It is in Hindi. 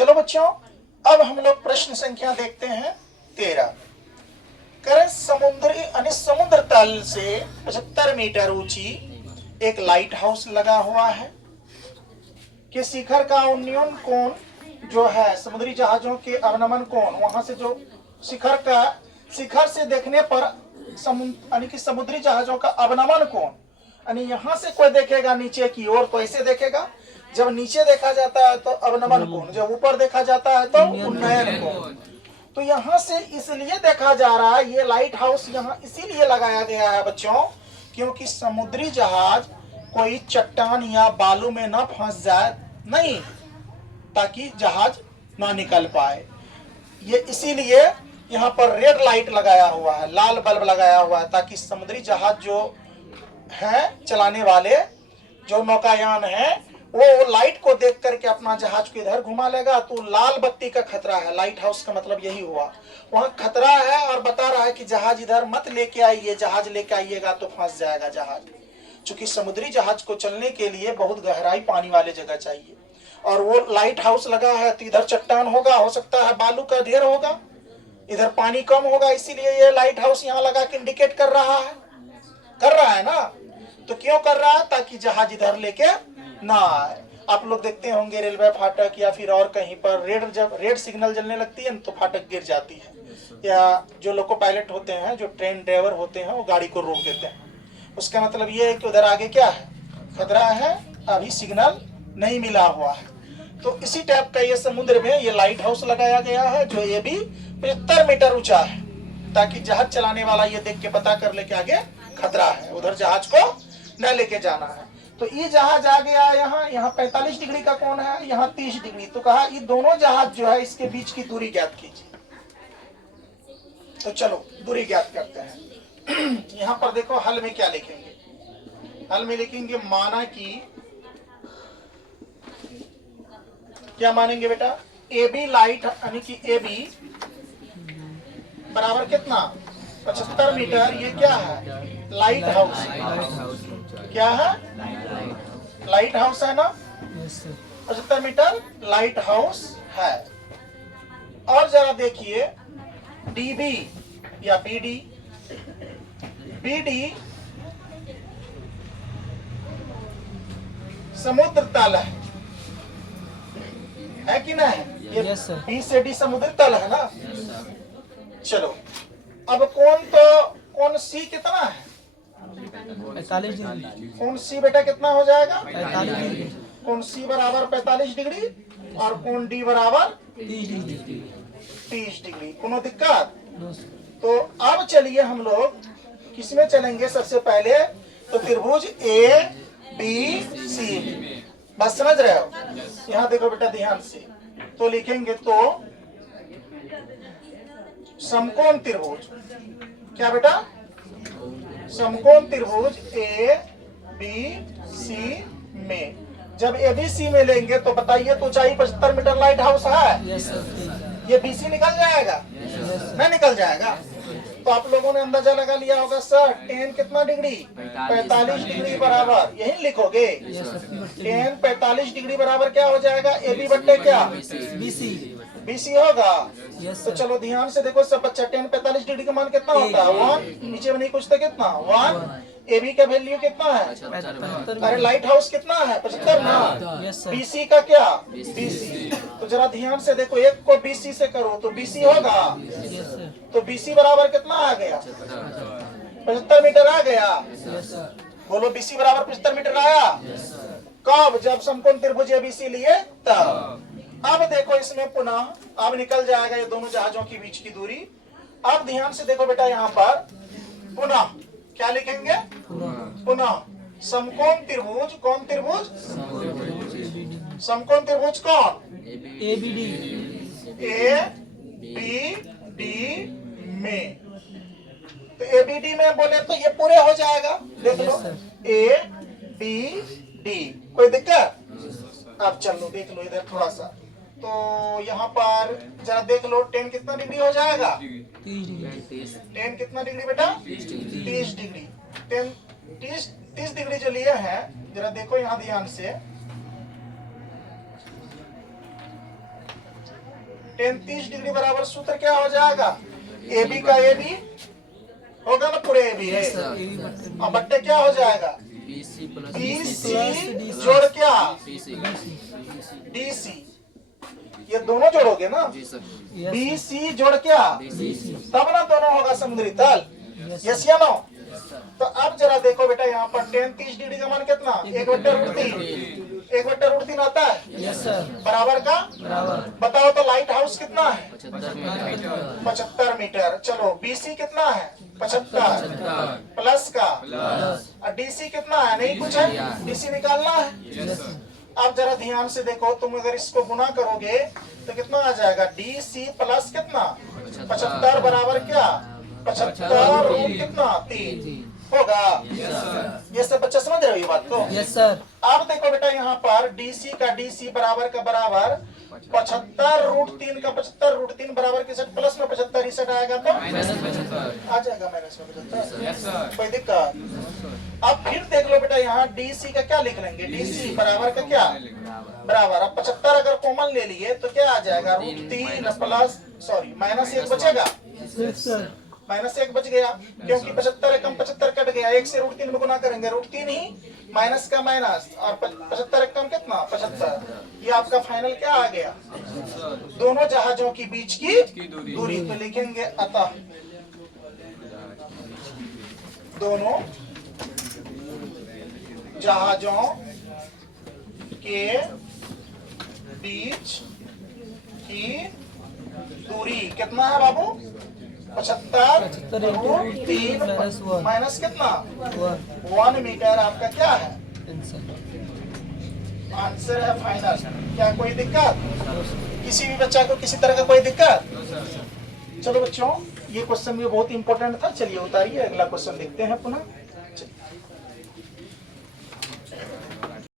चलो बच्चों, अब हम लोग प्रश्न संख्या देखते हैं 13। करें समुद्री यानी समुद्र तल से 75 मीटर ऊंची एक लाइट हाउस लगा हुआ है कि शिखर का उन्नयन कोण जो है समुद्री जहाजों के अवनमन कोण, वहां से जो शिखर से देखने पर यानी कि समुद्री जहाजों का अवनमन कोण, यानी यहाँ से कोई देखेगा नीचे की ओर तो ऐसे देखेगा, जब नीचे देखा जाता है तो अवनमन कोण, जब ऊपर देखा जाता है तो उन्नयन कोण। तो यहाँ से इसलिए देखा जा रहा है, ये लाइट हाउस यहाँ इसीलिए लगाया गया है बच्चों, क्योंकि समुद्री जहाज कोई चट्टान या बालू में न फंस जाए, नहीं, ताकि जहाज ना निकल पाए। ये इसीलिए यहाँ पर रेड लाइट लगाया हुआ है, लाल बल्ब लगाया हुआ है, ताकि समुद्री जहाज जो है चलाने वाले जो नौकायान है वो लाइट को देख करके अपना जहाज को इधर घुमा लेगा। तो लाल बत्ती का खतरा है, लाइट हाउस का मतलब यही हुआ, वहां खतरा है और बता रहा है कि जहाज इधर मत लेके आइए, जहाज लेके आइएगा तो फंस जाएगा जहाज। चूंकि समुद्री जहाज को चलने के लिए बहुत गहराई पानी वाले जगह चाहिए, और वो लाइट हाउस लगा है तो इधर चट्टान होगा, हो सकता है बालू का ढेर होगा, इधर पानी कम होगा, इसीलिए ये लाइट हाउस यहाँ लगा के इंडिकेट कर रहा है ना। तो क्यों कर रहा है? ताकि जहाज इधर लेके ना आए। आप लोग देखते होंगे रेलवे फाटक या फिर और कहीं पर जब रेड सिग्नल जलने लगती है तो फाटक गिर जाती है, या जो लोको पायलट होते हैं, जो ट्रेन ड्राइवर होते हैं, वो गाड़ी को रोक देते हैं। उसका मतलब ये है कि उधर आगे क्या है, खतरा है, अभी सिग्नल नहीं मिला हुआ है। तो इसी टाइप का ये समुद्र में ये लाइट हाउस लगाया गया है, जो ये भी 75 मीटर ऊंचा है, ताकि जहाज चलाने वाला ये देख के पता कर ले कि आगे खतरा है, उधर जहाज को न लेके जाना है। तो ये जहाज आ गया यहाँ 45 डिग्री का कोण है, यहाँ 30 डिग्री। तो कहा ये दोनों जहाज जो है इसके बीच की दूरी ज्ञात कीजिए। तो चलो दूरी ज्ञात करते हैं। यहाँ पर देखो हल में क्या लिखेंगे, हल में लिखेंगे माना कि, क्या मानेंगे बेटा, ए बी लाइट यानी कि ए बी बराबर कितना, 75 मीटर। ये क्या है, लाइट हाउस। क्या है, लाइट हाउस है ना, 75 मीटर लाइट हाउस है। और जरा देखिए डीबी या बीडी, बीडी समुद्र तल है कि नहीं, ये बी से डी समुद्र तल है ना। चलो अब कौन सी कितना है, 45 डिग्री। कौन सी बेटा कितना हो जाएगा, 45 डिग्री। कौन सी बराबर 45 डिग्री और कौन डी बराबर 30 डिग्री। कोनो दिक्कत? तो अब चलिए हम लोग किसमें चलेंगे, सबसे पहले तो त्रिभुज ए बी सी, बस समझ रहे हो। यहाँ देखो बेटा ध्यान से, तो लिखेंगे तो समकोण त्रिभुज, क्या बेटा, समकोण त्रिभुज ए बी सी में, जब ए बी सी में लेंगे तो बताइए तो ऊंचाई 75 मीटर लाइट हाउस है, ये बी सी निकल जाएगा, नहीं निकल जाएगा। तो आप लोगों ने अंदाजा लगा लिया होगा सर, tan कितना डिग्री, 45 डिग्री बराबर, यही लिखोगे, tan 45 डिग्री बराबर क्या हो जाएगा, ए बी बट्टे क्या, बीसी होगा। तो चलो ध्यान से देखो सब बच्चा, tan 45 डिग्री का मान कितना होता है, 1, नीचे में नहीं पूछते कितना, 1। ए बी का वैल्यू कितना है, अरे लाइट हाउस कितना है, 75 ना, बीसी का क्या, बीसी। तो जरा ध्यान से देखो, एक को बीसी से करो तो बीसी होगा, तो बीसी बराबर कितना आ गया, 75 मीटर आ गया। बोलो बीसी बराबर 75 मीटर आया, कब, जब समकोण त्रिभुज एबीसी लिए तब। अब देखो इसमें पुनः अब निकल जाएगा ये दोनों जहाजों के बीच की दूरी। अब ध्यान से देखो बेटा, यहाँ पर पुनः क्या लिखेंगे, पुनः समकोण त्रिभुज, कौन त्रिभुज, समकोण त्रिभुज कौन, A B D, A B D में। तो ए बी डी में बोले तो ये पूरे हो जाएगा, देख लो ए बी डी, कोई दिक्कत। अब चलो देख लो इधर थोड़ा सा, तो यहाँ पर जरा देख लो tan कितना डिग्री हो जाएगा, 10 कितना डिग्री बेटा, 30 डिग्री। 30 डिग्री जो लिए हैं, जरा देखो यहाँ ध्यान से, tan 30 डिग्री बराबर सूत्र क्या हो जाएगा? AB का AB होगा ना, पूरे AB है, अब बट्टे क्या हो जाएगा? BC जोड़ क्या? DC, ये दोनों जोड़ोगे ना, BC जोड़ क्या? तब ना दोनों होगा समुद्री तल। यस या नो? तो अब जरा देखो बेटा, यहाँ पर tan 30 डिग्री का मान कितना? 1/√3। 1/√3 आता है यस सर। बराबर का। बराबर बताओ तो लाइट हाउस कितना है? 75 75 मीटर। चलो BC कितना है? 75 प्लस का, और DC कितना है? नहीं कुछ है, DC निकालना है। अब जरा ध्यान से देखो, तुम अगर इसको गुना करोगे तो कितना आ जाएगा? DC प्लस कितना? 75 बराबर क्या? 75 रूट कितना? 3 होगा। ये सब बच्चा समझ रहे हो ये बात को? Yes sir. अब देखो बेटा, यहाँ पर DC का DC बराबर का बराबर 75√3 का 75√3 बराबर के सेट प्लस में 75 ही सेट आएगा तो आ जाएगा माइनस में 75। कोई दिक्कत? अब फिर देख लो बेटा, यहाँ DC का क्या लिख लेंगे? DC बराबर का क्या? बराबर। अब 75 अगर कॉमन ले लिए तो क्या आ जाएगा? √3 प्लस -1 बचेगा। Yes sir. -1 बच गया, क्योंकि 75 कम 75 कट गया, 1 से √3 में गुना करेंगे, √3 ही, माइनस का माइनस, और 75 कम कितना? 75। ये आपका फाइनल क्या आ गया? दोनों जहाजों के बीच की दूरी। तो लिखेंगे अतः दोनों जहाजों के बीच की दूरी कितना है बाबू? 75√3 माइनस कितना? 1 मीटर। आपका क्या है? आंसर है फाइनल। क्या कोई दिक्कत? किसी भी बच्चा को किसी तरह का कोई दिक्कत? चलो बच्चों, ये क्वेश्चन भी बहुत इंपॉर्टेंट था। चलिए उतारिए, अगला क्वेश्चन देखते हैं पुनः।